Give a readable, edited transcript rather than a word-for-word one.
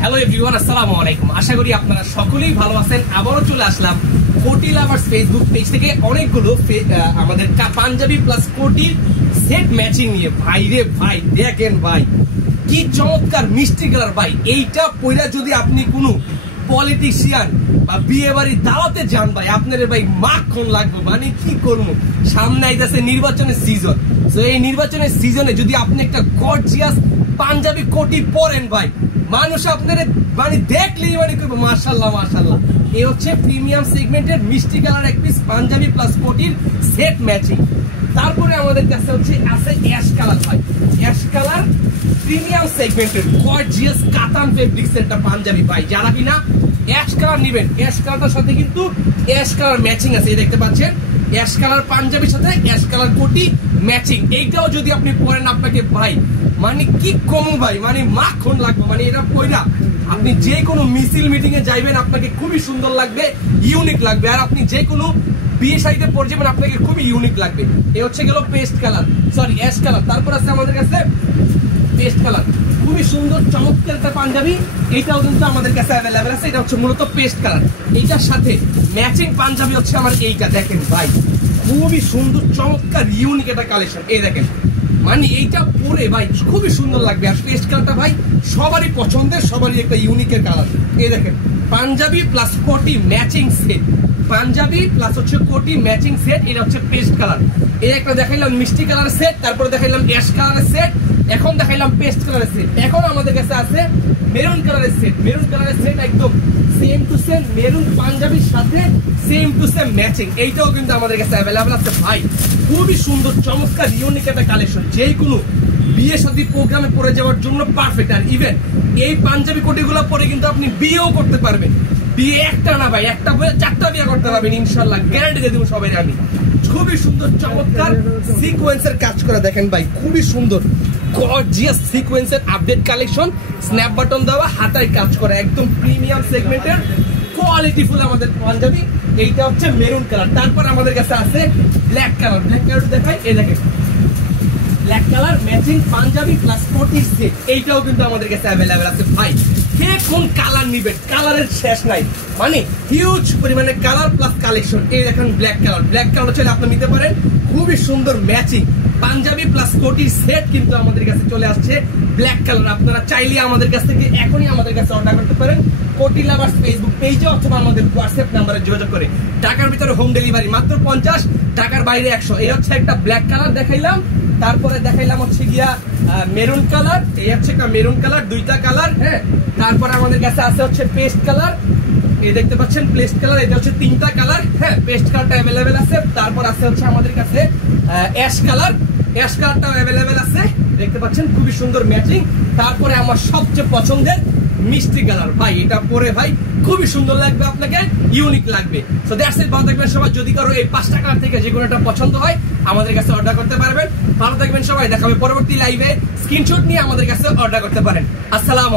Hello everyone, আসসালামু আলাইকুম। আশা করি আপনারা সকলেই ভালো আছেন। আবারও চলে আসলাম কোটি লাভার্স ফেসবুক পেজ থেকে অনেকগুলো আমাদের পাঞ্জাবি প্লাস কোটির সেট ম্যাচিং নিয়ে। ভাই রে ভাই, দেখেন ভাই কি চমৎকার মিষ্টি কালার। ভাই এইটা পয়লা যদি আপনি কোনো পলিটিশিয়ান বা বিয়ে বাড়ির দাওয়াতে যান ভাই, আপনার ভাই মাখন লাগবে। মানে কি করবো, সামনে আইতেছে নির্বাচনের সিজন। তো এই নির্বাচনের সিজনে যদি আপনি একটা গর্জিয়াস পাঞ্জাবি কোটি পরেন ভাই, মানুষ আপনার মানে দেখলেই মানে করবো মাশাআল্লাহ মাশাআল্লাহ। এই হচ্ছে প্রিমিয়াম সেগমেন্টের মিষ্টি কালার এক পিস পাঞ্জাবি প্লাস কোটির সেট ম্যাচিং। তারপরে আমাদের কাছে হচ্ছে আছে অ্যাশ কালার। ভাই অ্যাশ কালার প্রিমিয়াম সেগমেন্টের গর্জিয়াস কাতান ফেব্রিক্স একটা পাঞ্জাবি। ভাই যারা কিনা অ্যাশ কালার নেবেন, অ্যাশ কালারটার সাথে কিন্তু অ্যাশ কালার ম্যাচিং আছে। এই দেখতে পাচ্ছেন অ্যাশ কালার পাঞ্জাবির সাথে অ্যাশ কালার কোটি ম্যাচিং। এইটাও যদি আপনি পরেন আপনাকে ভাই মানে কি কম ভাই, মানে মাখন লাগবে। মানে এটা পয়লা আপনি যে কোনো মিছিল মিটিং এ যাইবেন আপনাকে খুবই সুন্দর লাগবে, ইউনিক লাগবে। আর আপনি যে কোনো বিয়ে শাড়িতে পরে যাবেন আপনাকে খুবই ইউনিক লাগবে। এই হচ্ছে গেল paste colour, sorry ash colour. তারপর আছে আমাদের কাছে পেস্ট কালার, খুবই সুন্দর চমৎকার একটা পাঞ্জাবি। এইটাও কিন্তু আমাদের কাছে অ্যাভেলেবেল আছে। এটা হচ্ছে মূলত পেস্ট কালার। এইটার সাথে ম্যাচিং পাঞ্জাবি হচ্ছে আমার এইটা। দেখেন ভাই খুবই সুন্দর চমৎকার ইউনিক একটা কালেকশন। এই দেখেন মানে এইটা পরে ভাই খুবই সুন্দর লাগবে। আর পেস্ট কালারটা ভাই সবারই পছন্দের, সবারই একটা ইউনিকের কালার। এই দেখেন পাঞ্জাবি প্লাস কোটি ম্যাচিং সেট, পাঞ্জাবি প্লাস হচ্ছে কোটি ম্যাচিং সেট। এটা হচ্ছে পেস্ট কালার। এই একটা দেখাইলাম মিষ্টি কালারের সেট, তারপরে দেখাইলাম অ্যাশ কালারের সেট, এখন দেখাইলাম পেস্ট কালারের সেট। এখন আমাদের কাছে আছে মেরুন কালারের সেট। মেরুন কালারের সেট একদম সেম টু সেম মেরুন পাঞ্জাবির সাথে সেম টু সেম ম্যাচিং। এইটাও কিন্তু আমাদের কাছে অ্যাভেলেবেল আছে। ভাই খুবই সুন্দর চমৎকার ইউনিক একটা কালেকশন, যে কোনো বিয়ে শাদী প্রোগ্রামে পরে যাওয়ার জন্য পারফেক্ট। আর ইভেন এই পাঞ্জাবি কোটিগুলো পরে কিন্তু আপনি বিয়েও করতে পারবেন। বিয়ে একটা না ভাই, একটা বলে চারটা বিয়ে করতে পারবেন ইনশাল্লাহ, গ্যারান্টি দিয়ে দেবো সবাই। আমি খুবই সুন্দর চমৎকার সিকোয়েন্সের কাজ করে দেখেন ভাই, খুবই সুন্দর গর্জিয়াস সিকোয়েন্সের আপডেট কালেকশন। স্ন্যাপ বাটন দেওয়া, হাতায় কাজ করা, একদম প্রিমিয়াম সেগমেন্টের কোয়ালিটি ফুল আমাদের পাঞ্জাবি। এইটা হচ্ছে মেরুন কালার। তারপর আমাদের কাছে আছে ব্ল্যাক কালার। ব্ল্যাক কালার দেখাই, এই দেখেন black colour matching panjabi plus কোটি সেট। এইটাও কিন্তু আমাদের কাছে অ্যাভেলেবেল আছে। ভাই কে কোন কালার নিবেন, কালারের শেষ নাই। মানে হিউজ পরিমাণে কালার প্লাস কালেকশন। এই দেখেন ব্ল্যাক কালার, ব্ল্যাক কালার চাইলে আপনি নিতে পারেন। খুবই সুন্দর ম্যাচিং পাঞ্জাবি প্লাস কোটির সেট কিন্তু আমাদের কাছে চলে আসছে ব্ল্যাক কালার। আপনারা চাইলে আমাদের কাছ থেকে এখনই আমাদের কাছে অর্ডার করতে পারেন কোটি লাভার্স ফেসবুক পেজে অথবা আমাদের হোয়াটসঅ্যাপ নাম্বারে যোগাযোগ করে। টাকার ভিতরে হোম ডেলিভারি মাত্র 50, টাকার বাইরে 100। এই হচ্ছে একটা ব্ল্যাক কালার দেখাইলাম, তারপরে দেখাইলাম হচ্ছে গিয়া মেরুন কালার। এই হচ্ছে একটা মেরুন কালার, দুইটা কালার। হ্যাঁ, তারপরে আমাদের কাছে আছে হচ্ছে পেস্ট কালার। এই দেখতে পাচ্ছেন পেস্ট কালার, এটা হচ্ছে তিনটা কালার। হ্যাঁ, পেস্ট কালারটা অ্যাভেলেবেল আছে। তারপর আছে হচ্ছে আমাদের কাছে অ্যাশ কালার, অ্যাশ কালারটাও অ্যাভেলেবেল আছে। দেখতে পাচ্ছেন খুবই সুন্দর ম্যাচিং। তারপরে আমার সবচেয়ে পছন্দের মিষ্টি কালার। ভাই এটা পরে ভাই খুবই সুন্দর লাগবে, আপনাকে ইউনিক লাগবে। So that's it. ভালো থাকবেন সবাই। যদি কারো এই 5টা কালার থেকে যে কোনো একটা পছন্দ হয় আমাদের কাছে অর্ডার করতে পারবেন। ভালো থাকবেন সবাই, দেখা হবে পরবর্তী লাইভে। স্ক্রিনশট নিয়ে আমাদের কাছে অর্ডার করতে পারেন। আসসালাম।